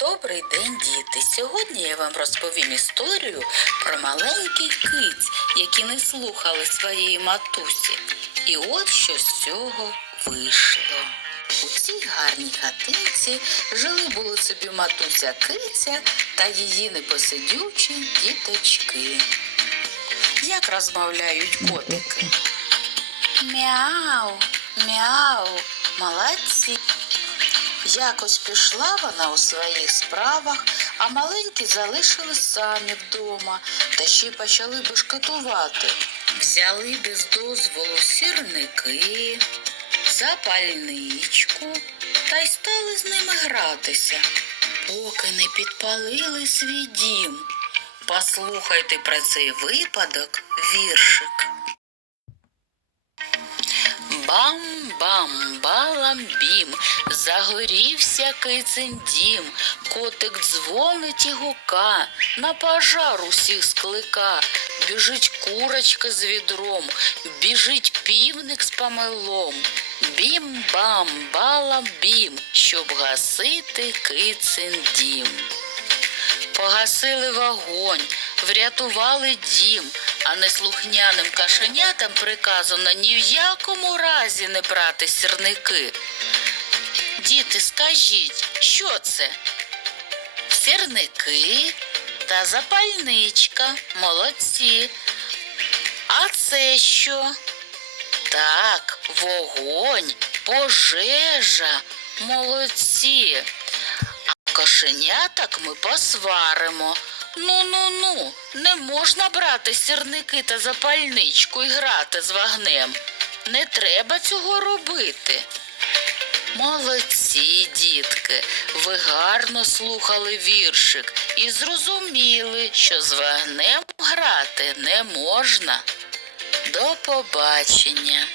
Добрий день, діти! Сьогодні я вам розповім історію про маленьких киць, які не слухали своєї матусі. І от що з цього вийшло. У цій гарній хатинці жили були собі матуся киця та її непосидючі діточки. Як розмовляють котики? Мяу, мяу, молодці. Якось пішла вона у своїх справах, а маленькі залишились самі вдома та ще й почали бешкетувати. Взяли без дозволу сірники, запальничку та й стали з ними гратися, поки не підпалили свій дім. Послухайте про цей випадок віршик. Бам-бам-балам-бім, загорівся кицин дім, котик дзвонить і гука, на пожар усіх склика, біжить курочка з відром, біжить півник з помелом. Бім-бам-балам-бім, щоб гасити кицин дім. Погасили вогонь, врятували дім, а неслухняним кашенятам приказано ні в якому разі не брати сірники. Діти, скажіть, що це? Сірники та запальничка. Молодці. А це що? Так, вогонь, пожежа. Молодці. А кошеняток ми посваримо. Ну ну ну, не можна брати сірники та запальничку і грати з вогнем. Не треба цього робити. Молодці, дітки, ви гарно слухали віршик і зрозуміли, що з вогнем грати не можна. До побачення.